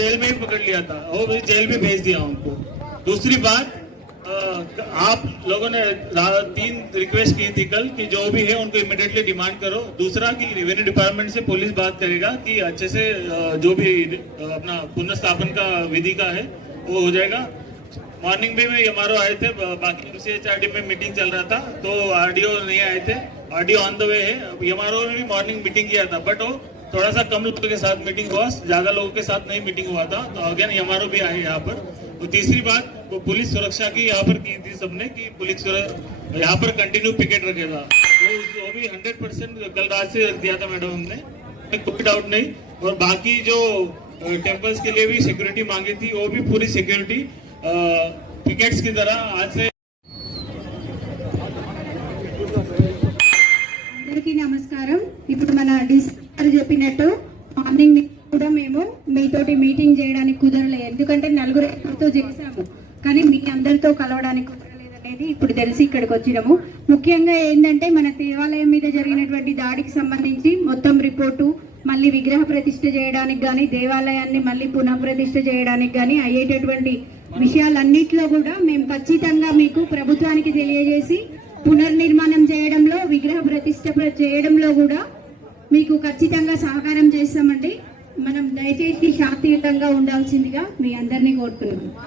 Jail में ही पकड़ लिया था और भी जेल भी भेज दिया उनको। दूसरी बात, आप लोगों ने 3 रिक्वेस्ट की थी कल कि जो भी है उनको इमीडिएटली डिमांड करो। दूसरा कि रेवेन्यू डिपार्टमेंट से पुलिस बात करेगा कि अच्छे से जो भी अपना पुनर्स्थापन का विधि का है वो हो जाएगा। मॉर्निंग भी में एमआरओ आए थे, बाकी एमसीएचआरडी में मीटिंग चल रहा था तो आरडीओ नहीं आए थे। आरडीओ ऑन द वे है। एमआरओ ने भी मॉर्निंग मीटिंग किया था बट वो थोड़ा सा कम लोगों के साथ मीटिंग हुआ, ज्यादा लोगों के साथ नहीं मीटिंग हुआ था। तो अगेन एमआरओ भी आए यहाँ पर। तो तीसरी बात, वो पुलिस सुरक्षा की यहाँ पर की थी सबने कि पुलिस यहाँ पर कंटिन्यू पिकेट रखेगा, तो वो भी 100% कल रात से दिया था मैडम हमने, कोई डाउट नहीं। और बाकी जो टेम्पल्स के लिए भी सिक्योरिटी मांगी थी वो भी पूरी सिक्योरिटी पिकेट्स की तरह आज से। అందరికీ నమస్కారం। ఇప్పుడు మన డిస్కర్ చెప్పినట్టు మార్నింగ్ కూడా మేము మీతోటి మీటింగ్ చేయడానికి కుదరలేదు, ఎందుకంటే నలుగురితో చేశాము కానీ మీ అందరితో కలవడానికి కుదరలేదు అనేది ఇప్పుడు తెలిసి ఇక్కడికి వచ్చినాము। ముఖ్యంగా ఏంటంటే మన దేవాలయం మీద జరిగినటువంటి దాడికి సంబంధించి మొత్తం రిపోర్టు, మళ్ళీ విగ్రహ ప్రతిష్ఠ చేయడానికి కానీ దేవాలయాన్ని మళ్ళీ పునఃప్రతిష్ఠ చేయడానికి కానీ అయ్యేటటువంటి విషయాలన్నిట్లో కూడా మేము ఖచ్చితంగా మీకు ప్రభుత్వానికి తెలియజేసి పునర్నిర్మాణం చేయడంలో, విగ్రహ ప్రతిష్ఠ చేయడంలో కూడా మీకు ఖచ్చితంగా సహకారం చేస్తామండి। మనం దయచేసి శాంతియుతంగా ఉండాల్సిందిగా మీ అందరినీ కోరుతున్నాము।